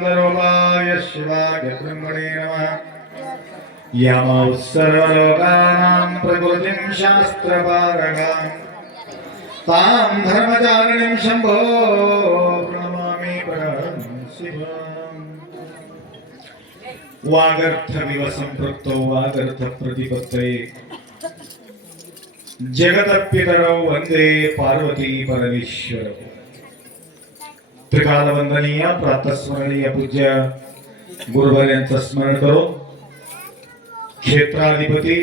चिदानन्दरूपाय शिवाय ब्रह्मणे नमः। यमौ सर्वलोकानां प्रकृतिं शास्त्रपारगां तां धर्मचारिणीं शम्भो प्रणमामि परमशिवम्। वागर्थमिव सम्पृक्तौ वागर्थ प्रतिपत्तये जगतपितरौ वंदे पार्वती परमेश्वरौ। त्रिकाल वंदनीय प्रातस्मरणीय पूज्य गुरुवर्यांचं स्मरण करो। क्षेत्राधिपती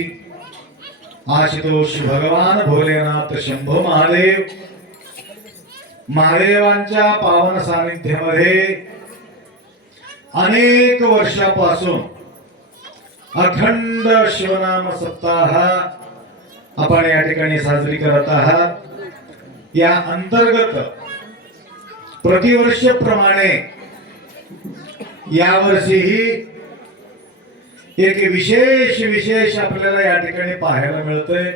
आशुतोष भगवान भोलेनाथ शंभो महादेव महादेवांच्या पावन सानिध्यामध्ये अनेक वर्षापासून अखंड शिवनाम सप्ताह आपण या ठिकाणी साजरी करत आहात। या अंतर्गत प्रतिवर्षाप्रमाणे यावर्षीही एक विशेष आपल्याला या ठिकाणी पाहायला मिळतंय।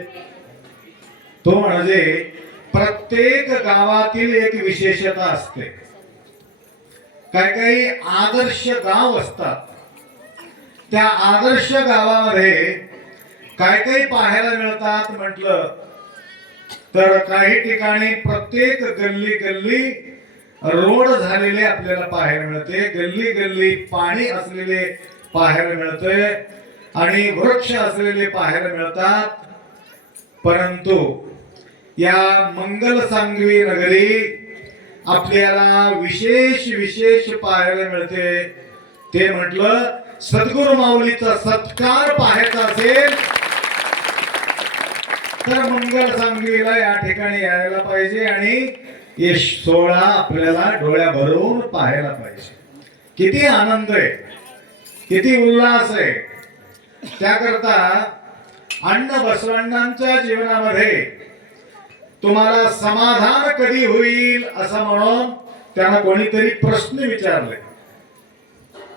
तो म्हणजे प्रत्येक गावातील एक विशेषता असते। काही आदर्श गाव असतात। त्या आदर्श गावामध्ये काही पाहायला मिळतात म्हटलं तर काही ठिकाणी प्रत्येक गल्ली रोड झालेले आपल्याला पाहायला मिळते। गल्ली पाणी असलेले पाहायला मिळते आणि वृक्ष असलेले पाहायला मिळतात। परंतु या मंगलसांगवी नगरी आपल्याला विशेष पाहायला मिळते। ते म्हटलं सद्गुरु माऊलीचा सत्कार पाहायचा असेल तर मंगलसांगवीला या ठिकाणी यायला पाहिजे आणि हे सोहळा आपल्याला डोळ्या भरून पाहायला पाहिजे। किती आनंद आहे, किती उल्हास आहे। त्याकरता अण्ण बसवण्णांच्या जीवनामध्ये तुम्हाला समाधान कधी होईल असं म्हणून त्यांना कोणीतरी प्रश्न विचारले,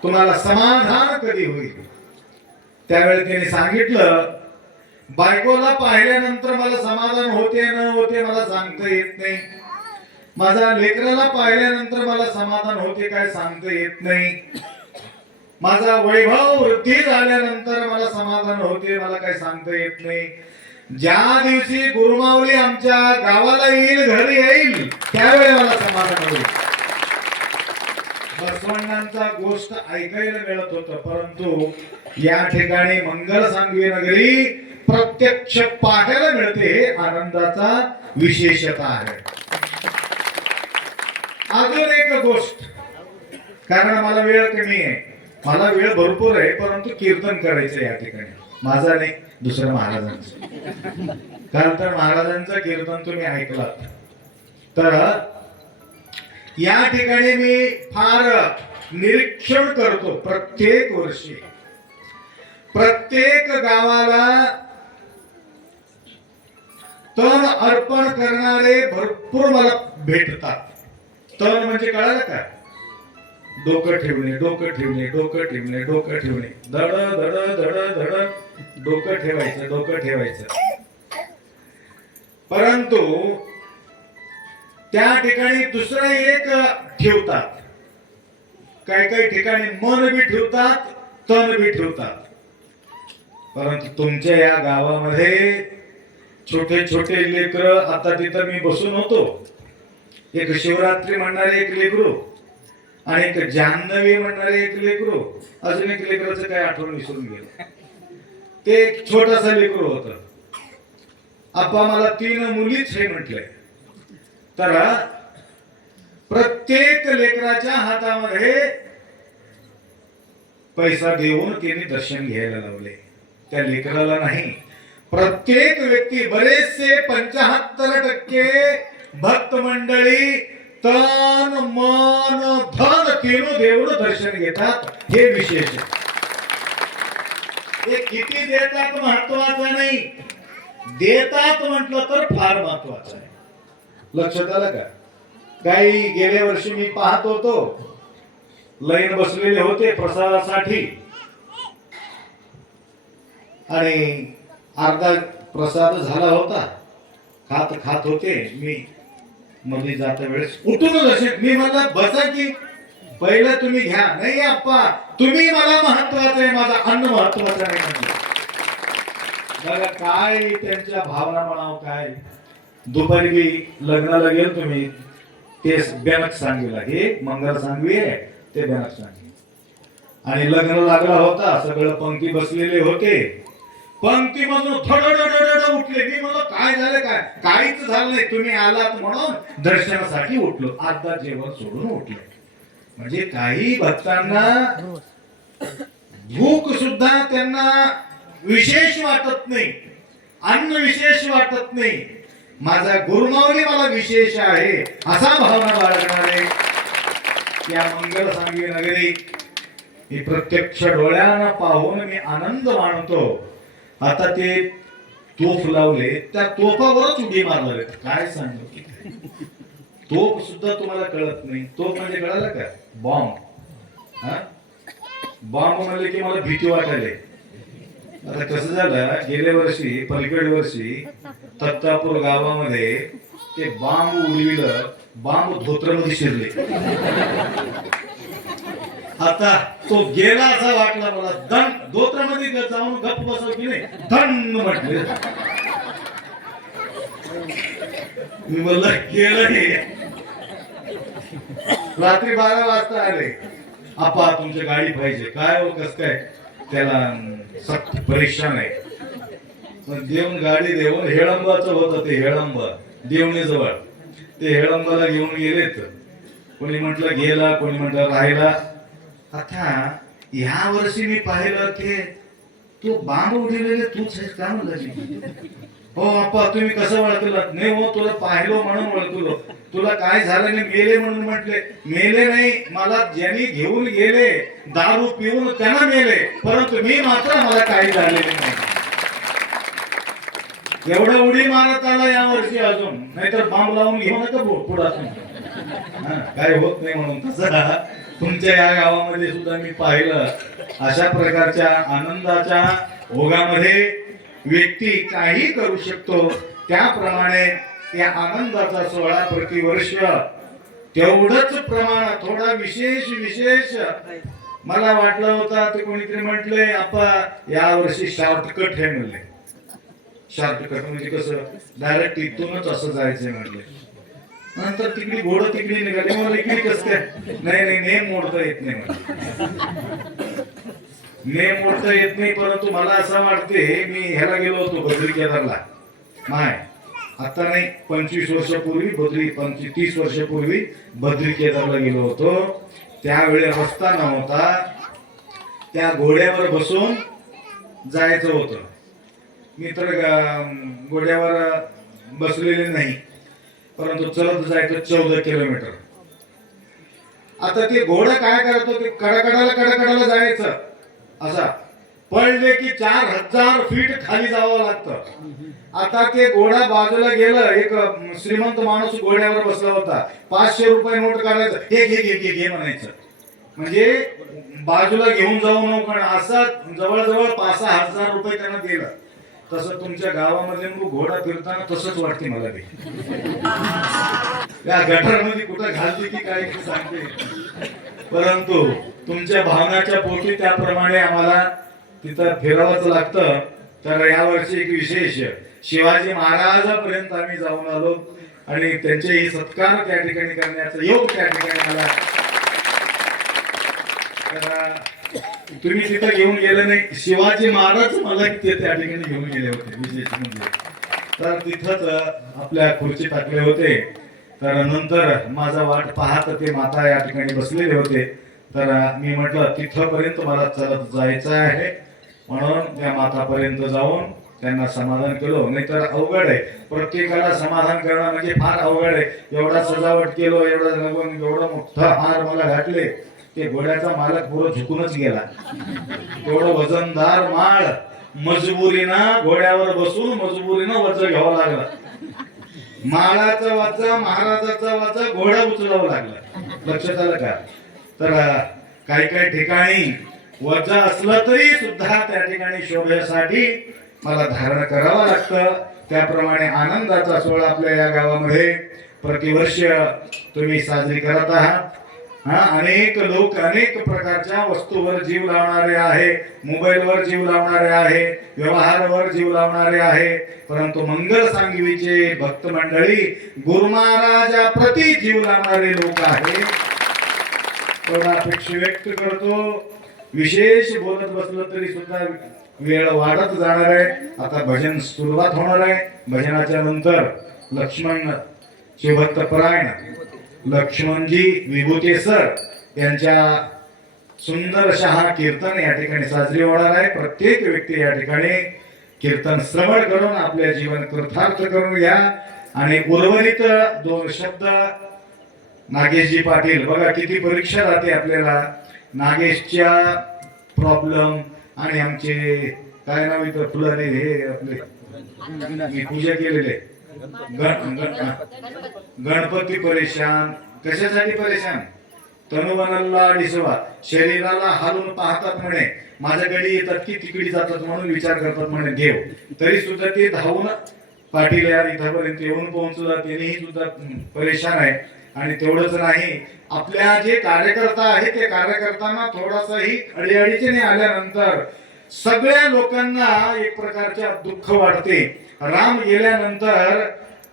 तुम्हाला समाधान कधी होईल? त्यावेळी त्यांनी सांगितलं, बायकोला पाहिल्यानंतर मला समाधान होते न होते मला सांगता येत नाही। माझ्या लेकराला पाहिल्यानंतर मला समाधान होते काय सांगता येत नाही। माझा वैभव वृद्धी झाल्यानंतर मला समाधान होते मला काय सांगता येत नाही। ज्या दिवशी गुरुमाऊली आमच्या गावाला येईल, घरी येईल, त्यावेळी मला समाधान होईल। बसवण्णांचा गोष्ट ऐकायला मिळत होतं, परंतु या ठिकाणी मंगलसांगवी नगरी प्रत्यक्ष पाहायला मिळते। हे आनंदाचा विशेषता आहे। अजून एक गोष्ट, कारण मला वेळ कमी आहे, मला वेळ भरपूर आहे, परंतु कीर्तन करायचं या ठिकाणी माझा नाही, दुसऱ्या महाराजांचं। कारण तर महाराजांचं कीर्तन तुम्ही ऐकलात तर या ठिकाणी मी फार निरीक्षण करतो। प्रत्येक वर्षी प्रत्येक गावाला तन अर्पण करणारे भरपूर मला भेटतात। तन म्हणजे कळालं का? डोकं ठेवणे, डोकं ठेवणे, डोकं ठेवणे, डोकं ठेवणे, धड धड धड धड डोकं ठेवायचं, डोकं ठेवायचं। परंतु त्या ठिकाणी दुसरं एक ठेवतात। काही ठिकाणी मन बी ठेवतात, तन बी ठेवतात। परंतु तुमच्या या गावामध्ये छोटे लेकर, आता तिथं मी बसून होतो, एक शिवरात्री म्हणणारे एक लेकरू आणि एक जान्हवी म्हणणारे एक लेकरू, अजून एक लेकराचं काय आठवण विसरून गेलं। ते एक छोटासा लेकरू होत। आप्पा मला 3 मुलीच हे म्हटलंय। तर प्रत्येक लेकराच्या हातामध्ये पैसा देऊन त्यांनी दर्शन घ्यायला लावले। त्या लेकराला नाही, प्रत्येक व्यक्ती, बरेचसे 75% भक्त मंडळी तन मन धन तीन देऊन दर्शन घेतात। हे विशेष आहे। हे किती देतात महत्वाचं नाही, देतात म्हटलं तर फार महत्वाचं आहे। लक्षात आलं का? काही गेल्या वर्षी मी पाहत होतो, लाईन बसलेले होते प्रसादासाठी आणि अर्धा प्रसाद झाला होता, खात होते। मी मध्ये जाता वेळेस उठून मी मला बसा की पहिलं तुम्ही घ्या. नाही आप्पा, तुम्ही मला महत्वाचं आहे, माझं अन्न महत्वाचं नाही म्हणजे. बघा काय त्यांच्या भावना म्हणावं काय. दुपारी मी लग्नाला गेलो, तुम्ही ते बेनक सांगीला, हे मंगल सांगवी आहे, ते बेनक सांगवी. आणि लग्न लागला होता, सगळं पंक्ती बसलेले होते. पंक्ती मधून उठले. मी म्हणलं काय झालं, काय काहीच झालं नाही, तुम्ही आलात म्हणून दर्शनासाठी उठलो. अर्धा जेवण सोडून उठले. म्हणजे काही भक्तांना भूक सुद्धा त्यांना विशेष वाटत नाही, अन्न विशेष वाटत नाही. माझा गुरुमाऊली मला विशेष आहे असा भावना बाळगणारे या मंगल सांगवी नगरी मी प्रत्यक्ष डोळ्यानं पाहून मी आनंद मानतो. आता ते तोफ लावले, त्या तोफावरच उडी मारणार आहेत. काय सांगतो, तोफ सुद्धा तुम्हाला कळत नाही. तोफ म्हणजे कळालं का? बॉम्ब. बॉम्ब म्हणले की मला भीती वाटायला. आता कसं झालं, गेल्या वर्षी पलीकडे वर्षी तत्तापूर गावामध्ये ते बांब उडविलं, बांब धोत्रामध्ये शिरले. आता तो गेला असा वाटला मला. दंड धोत्रामध्ये जाऊन गप्प बसव की नाही, दंड म्हटले. मी म्हणलं गेलं हे. रात्री 12 वाजता आले. आपा तुमची गाडी पाहिजे. काय हो, कस काय? त्याला सक्त परीक्षा नाही. देऊन गाडी देऊन हेळंबाचं होतं ते, हेळंब देवणीजवळ. ते हेळंबाला घेऊन गेलेत. कोणी म्हटलं गेला, कोणी म्हटलं राहिला. आता या वर्षी मी पाहिलं की तो बांब उडलेले तूच आहेस का म्हणलं. हो अप्पा तुम्ही कसं ओळखलं? नाही हो, तुला पाहिलो म्हणून ओळखलो. तुला काय झालं नाही? मेले म्हणून म्हटले. मेले नाही, मला ज्यांनी घेऊन गेले दारू पिऊन त्यांना मेले, परंतु मी मात्र मला काही झालेले नाही. एवढं उडी मारत आला या वर्षी अजून. नाहीतर बांब लावून घेऊ नका पुढे. काय होत नाही म्हणून. तसं तुमच्या या गावामध्ये सुद्धा मी पाहिलं अशा प्रकारच्या आनंदाच्या ओघामध्ये व्यक्ती काही करू शकतो. त्याप्रमाणे या आनंदाचा सोहळा प्रतिवर्ष तेवढंच प्रमाण, थोडा विशेष मला वाटलं होता. ते कोणीतरी म्हटले आपा या वर्षी शॉर्टकट हे म्हणले. शॉर्टकट म्हणजे कसं, डायरेक्ट इथूनच असं जायचंय म्हटले. नंतर तिकडे घोडं तिकडे निघाले. मला इकडे कसं काय? नाही नेम मोडता येत नाही मला. नेम मोडता येत नाही. परंतु मला असं वाटते, मी ह्याला गेलो होतो बद्री केदारला. माय आता नाही, 25 वर्षापूर्वी 30 वर्षापूर्वी बद्री केदारला गेलो होतो. त्यावेळी रस्ता नव्हता. त्या घोड्यावर बसून जायचं होतं. मी तर घोड्यावर बसलेले नाही, परंतु चलत जायचं 14 किलोमीटर. आता ते घोडं काय करत होते, कडाकडाला जायचं. असा पडले की 4000 फीट खाली जावं लागतं. आता ते घोडा बाजूला गेलं. एक श्रीमंत माणूस घोड्यावर बसला होता. 500 रुपये नोट काढायचं, हे घे म्हणायचं. म्हणजे बाजूला घेऊन जाऊ नको. असं जवळजवळ 5-6 हजार रुपये त्यांना दिलं. तसं तुमच्या गावामध्ये घोडा फिरताना तसंच वाटते मला. ते या गटारमध्ये कुठं घालते की काय सांगते. परंतु तुमच्या भावनाच्या पोटी त्याप्रमाणे आम्हाला तिथं फिरावंच लागतं. तर यावर्षी एक विशेष शिवाजी महाराजांपर्यंत आम्ही जाऊन आलो आणि त्यांचेही सत्कार त्या ठिकाणी करण्याचा योग त्या ठिकाणी मला. तुम्ही तिथं घेऊन गेले नाही, शिवाजी महाराज मला त्या ठिकाणी घेऊन गेले होते विशेष म्हणजे. तर तिथंच आपल्या खुर्ची टाकले होते. तर नंतर माझा वाट पाहत ते माता या ठिकाणी बसलेले होते. तर मी म्हटलं तिथपर्यंत मला चालत जायचं आहे, म्हणून त्या मातापर्यंत जाऊन त्यांना समाधान केलं. नाहीतर अवघड आहे, प्रत्येकाला समाधान करणं म्हणजे फार अवघड आहे. एवढा सजावट केलो, एवढा मोठा हार मला घातले. ते घोड्याचा मालक पुरं झुकूनच गेला. एवढं वजनदार माळ मजबुरीनं घोड्यावर बसून मजबुरीनं वज घ्यावं लागला. माळाचा वाचा, महाराजाचा वाचा घोडा उचलावं लागला. लक्षात आलं का? तर काही ठिकाणी वजा असलं तरी सुद्धा त्या ठिकाणी शोभेसाठी मला धारण करावं लागतं. त्याप्रमाणे आनंदाचा सोहळा आपल्या या गावामध्ये प्रतिवर्ष तुम्ही साजरी करत आहात. अनेक लोक अनेक प्रकारच्या वस्तूवर जीव लावणारे आहे, मोबाईलवर जीव लावणारे आहे, व्यवहारावर जीव लावणारे आहे, परंतु मंगल सांगवीचे भक्त मंडळी गुरु महाराजा प्रति जीव लावणारे लोक आहे. एवढा अपेक्षा व्यक्त करतो. विशेष बोलत बसलं तरी सुद्धा वेळ वाढत जाणार आहे. आता भजन सुरुवात होणार आहे. भजनाच्या नंतर लक्ष्मण शिवभक्त परायण लक्ष्मणजी विभूती सर यांच्या सुंदर शहा कीर्तन या ठिकाणी साजरी होणार आहे. प्रत्येक व्यक्ती या ठिकाणी कीर्तन श्रवण करून आपले जीवन कृतार्थ करून घ्या. आणि उर्वरित दोन शब्द नागेशजी पाटील, बघा किती परीक्षा राहते आपल्याला. नागेशच्या प्रॉब्लेम आणि आमचे काय नाव इथं फुलाने हे आपले मी पूजा केलेले गणपती परेशान. कशासाठी परेशान? तनुवनाला दिसवा, शरीराला हालून पाहतात म्हणे, माझ्याकडे येतात की तिकडे जातात म्हणून विचार करतात म्हणे देव. तरी सुद्धा ते धावून पाटील यार इथपर्यंत येऊन पोहोचला, त्यांनीही सुद्धा परेशान आहे. आणि तेवढंच नाही, आपल्या जे कार्यकर्ता आहे ते कार्यकर्त्यांना थोडासाही अडीअडचणी आल्यानंतर सगळ्या लोकांना एक प्रकारच्या दुःख वाढते. राम गेल्यानंतर,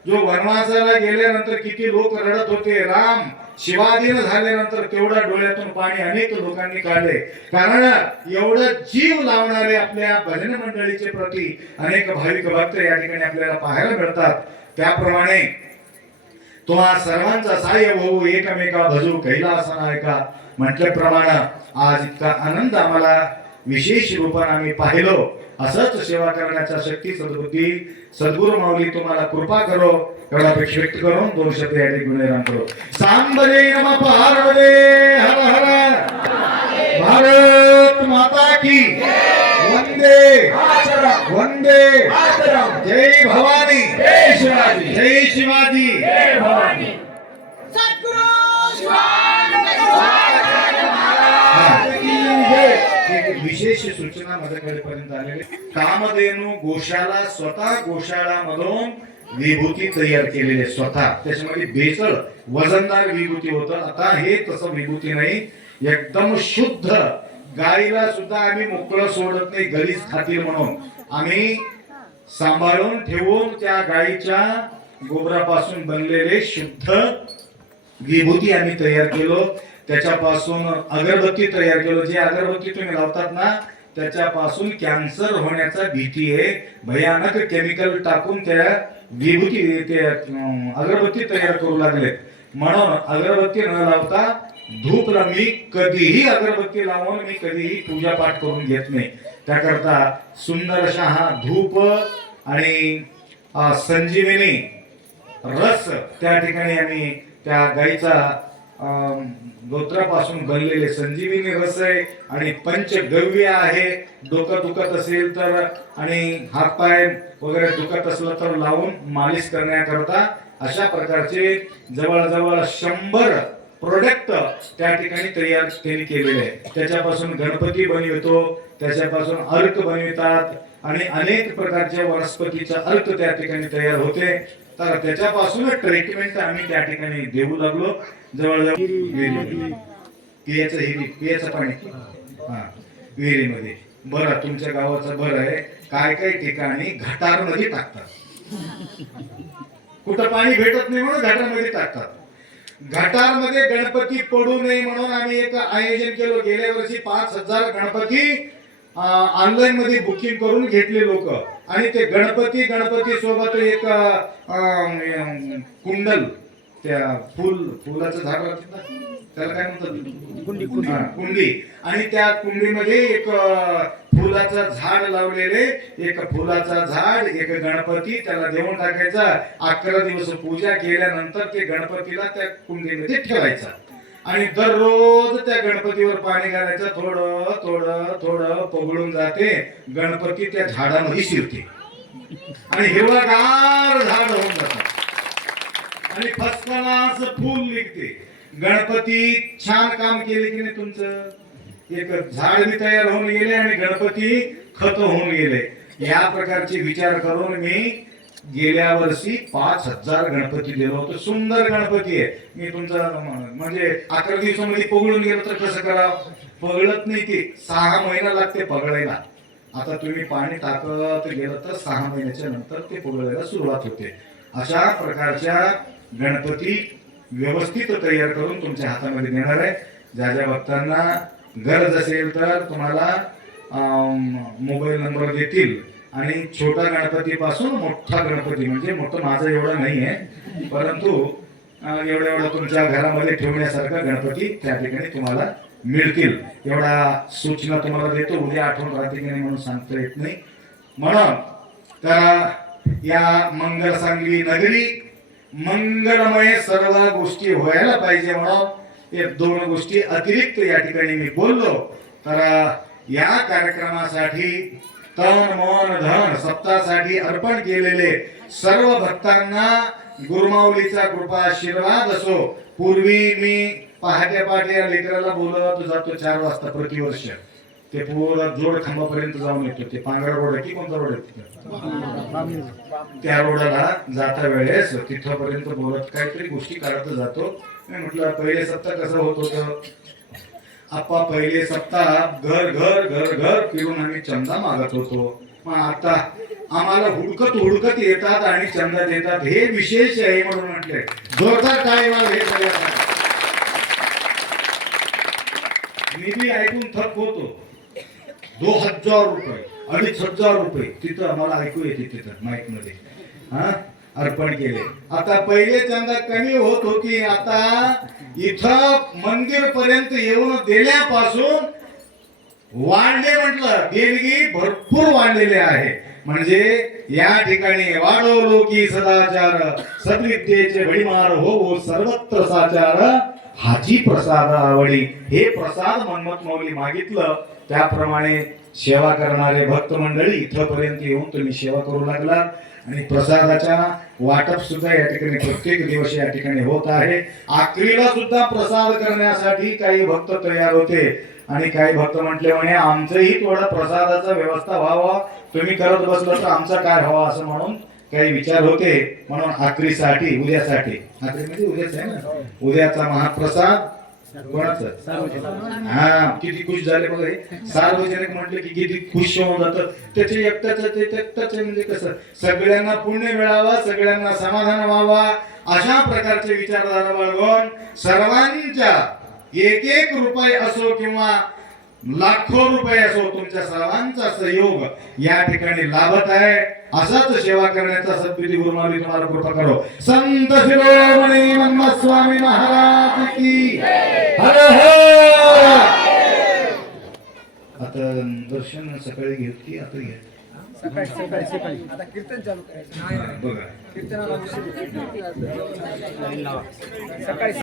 जो वनवासाला गेल्यानंतर किती लोक रडत होते, राम शिवाधीन झाल्यानंतर तेवढा डोळ्यातून पाणी अनेक लोकांनी काढले. कारण एवढं जीव लावणारे आपल्या भजन मंडळीचे प्रती अनेक भाविक भक्त या ठिकाणी आपल्याला पाहायला मिळतात. त्याप्रमाणे तुम्हा सर्वांचा सहाय्य होऊ, एकमेका भजू कैलास नायका म्हटल्याप्रमाणे आज इतका आनंद आम्हाला विशेष रूपाने आम्ही पाहिलो. असंच सेवा करण्याचा शक्ती सद्बुद्धी सद्गुरु माऊली तुम्हाला कृपा करो. एवढा अपेक्षा व्यक्त करून दोन शब्द या ठिकाणी गुणगान करो. सांबरे नमः पार्वते हर हर, भारत माता की वंदे वंदे, जय भवानी, जय शिवाजी, जय शिवाजी, जय भवानी. विशेष सूचना माझ्याकडे आलेली. कामधेनू गोशाला स्वतः गोशाळामधून विभूती तयार केलेली स्वतः. त्याच्यामध्ये भेसळ वजनदार विभूती होतं. आता हे तसं विभूती नाही, एकदम शुद्ध. गाईला सुद्धा आम्ही मोकळं सोडत नाही, गलीच खातील म्हणून आम्ही सांभाळून ठेवून त्या गाईच्या गोबरापासून बनलेले शुद्ध विभूती आम्ही तयार केलो. त्याच्यापासून अगरबत्ती तयार केलो. जे अगरबत्ती तुम्ही लावतात ना, त्याच्यापासून कॅन्सर होण्याचा भीती आहे. भयानक केमिकल टाकून त्या विभूती ते अगरबत्ती तयार करू लागले. म्हणून अगरबत्ती न लावता धूपला मी कधीही अगरबत्ती लावून मी कधीही पूजा पाठ करून घेत नाही. त्याकरता सुंदर अशा हा धूप आणि संजीवनी रस त्या ठिकाणी आम्ही त्या गाईचा गोत्रापासून बनलेले संजीवनी रस आहे. आणि पंचगव्य आहे. डोकं दुखत असेल तर आणि हातपाय वगैरे दुखत असलं तर लावून मालिश करण्याकरता अशा प्रकारचे जवळजवळ 100 प्रोडक्ट त्या ठिकाणी तयार त्यांनी केलेले आहे. त्याच्यापासून गणपती बनवितो, त्याच्यापासून अर्क बनवितात आणि अनेक प्रकारच्या वनस्पतीचा अर्क त्या ठिकाणी तयार होते. तर त्याच्यापासून ट्रीटमेंट आम्ही त्या ठिकाणी देऊ लागलो. जवळजवळ पियाचं पाणी विहिरीमध्ये. बरं, तुमच्या गावाचं बरं आहे. काय काय ठिकाणी घाटारमध्ये टाकतात. कुठं पाणी भेटत नाही म्हणून घाटारमध्ये टाकतात. घाटारमध्ये गणपती पडू नये म्हणून आम्ही एक आयोजन केलं. गेल्या वर्षी 5000 गणपती ऑनलाईन मध्ये बुकिंग करून घेतले लोक. आणि ते गणपती सोबत एक कुंडल, त्या फुलाचं झाड राहते ना, त्याला काय म्हणतात, कुंडी. आणि त्या कुंडीमध्ये एक फुलाचं झाड लावलेले, एक फुलाचा झाड, एक गणपती त्याला देऊन टाकायचा. 11 दिवस पूजा केल्यानंतर ते गणपतीला त्या कुंडीमध्ये ठेवायचा. आणि दररोज त्या गणपतीवर पाणी घालायचं. थोडं थोडं थोडं पगळून जाते, गणपती त्या झाडामध्ये शिरते आणि हिरवागार झाड होऊन जातात आणि फसकनास फूल निघते. गणपती छान काम केले की नाही तुमचं. एक झाड मी तयार होऊन गेले आणि गणपती खत होऊन गेले. या प्रकारचे विचार करून मी गेल्या वर्षी 5,000 गणपती दिलो होतो. सुंदर गणपती आहे. मी तुमचा म्हणजे 11 दिवसामध्ये पगळून गेलं तर कसं करावं? पगळत नाही, ते 6 महिना लागते पगळायला. आता तुम्ही पाणी टाकत गेलं तर 6 महिन्याच्या नंतर ते पगळायला सुरुवात होते. अशा प्रकारच्या गणपती व्यवस्थित तयार करून तुमच्या हातामध्ये देणार आहे. ज्या ज्या भक्तांना गरज असेल तर तुम्हाला मोबाईल नंबर देतील आणि छोटा गणपती पासून मोठा गणपती, म्हणजे मोठं माझं एवढं नाही आहे, परंतु एवढा तुमच्या घरामध्ये ठेवण्यासारखा गणपती त्या ठिकाणी तुम्हाला मिळतील. एवढा सूचना तुम्हाला देतो. उद्या आठवण राहते की नाही म्हणून सांगता येत नाही. म्हणून तर या मंगल सांगली नगरी मंगलमय सर्व गोष्टी व्हायला पाहिजे, म्हणून एक 2 गोष्टी अतिरिक्त या ठिकाणी मी बोललो. तर या कार्यक्रमासाठी तन मन धन सप्तासाठी अर्पण केलेले सर्व भक्तांना गुरुमाऊलीचा कृपा आशीर्वाद असो. पूर्वी मी पहाटे या लेकराला बोलत जातो 4 वाजता प्रतिवर्ष. ते पूर्ण जोड खांबापर्यंत जाऊन येतो. ते पांगरा रोड आहे की कोणता रोड आहे? त्या रोडाला जाता वेळेस तिथपर्यंत बोलत काहीतरी गोष्टी काढत जातो. मी म्हटलं पहिले सप्ताह कसं होत होतं? आपा पहिले सप्ताह घर घर घर घर फिरून आम्ही चंदा मागत होतो. मग आता आम्हाला हुडकत येतात आणि चंदा देतात. हे विशेष आहे म्हणून म्हटले जोरदार टाळी वाजवा हे सगळ्यांना. मी बी ऐकून थक होतो. 2,000 रुपये 2,500 रुपये तिथं आम्हाला ऐकू येते तिथं माईक मध्ये अर्पण केले. आता पहिले चंदा कमी होत होती, आता इथं मंदिर पर्यंत येऊन दिल्यापासून वाढले. म्हटलं देणगी भरपूर वाढलेले आहे. म्हणजे या ठिकाणी वाढवलो की सदाचार सद्विद्येचे भडीमार हो सर्वत्र साचार हाची प्रसाद आवडी. हे प्रसाद मनमत माऊली मागितलं त्याप्रमाणे सेवा करणारे भक्त मंडळी इथपर्यंत येऊन तुम्ही सेवा करू लागला. आणि प्रसादाच्या वाटप सुद्धा या ठिकाणी प्रत्येक दिवस या ठिकाणी होत आहे. आखरीला सुद्धा प्रसाद करण्यासाठी काही भक्त तयार होते आणि काही भक्त म्हटले म्हणे आमचंही थोडा प्रसादाचा व्यवस्था व्हावा, तुम्ही करत बसलं तर आमचा काय व्हावा असं म्हणून काही विचार होते. म्हणून आखरीसाठी उद्यासाठी, आखरी म्हणजे उद्याच आहे ना, उद्याचा महाप्रसाद कोणाचं? हा किती खुश झाले बघा. हे सार्वजनिक म्हटले की किती खुश होऊन जातं. त्याचे एकटाच म्हणजे कसं सगळ्यांना पुण्य मिळावं, सगळ्यांना समाधान व्हावा अशा प्रकारचे विचारधारा बाळगून सर्वांच्या 1-1 रुपये असो किंवा लाखो रुपये असो तुमच्या सर्वांचा सहयोग या ठिकाणी लाभत आहे. असाच सेवा करण्याचा सद्बुद्धी गुरुमाऊली तुम्हाला कृपा करो. संत शिरोमणी मनमत स्वामी महाराज की हर हर. आता दर्शन सकाळी घेत की आता घ्या? सकाळी आता कीर्तन चालू करायचं बघा. कीर्तनाला सकाळी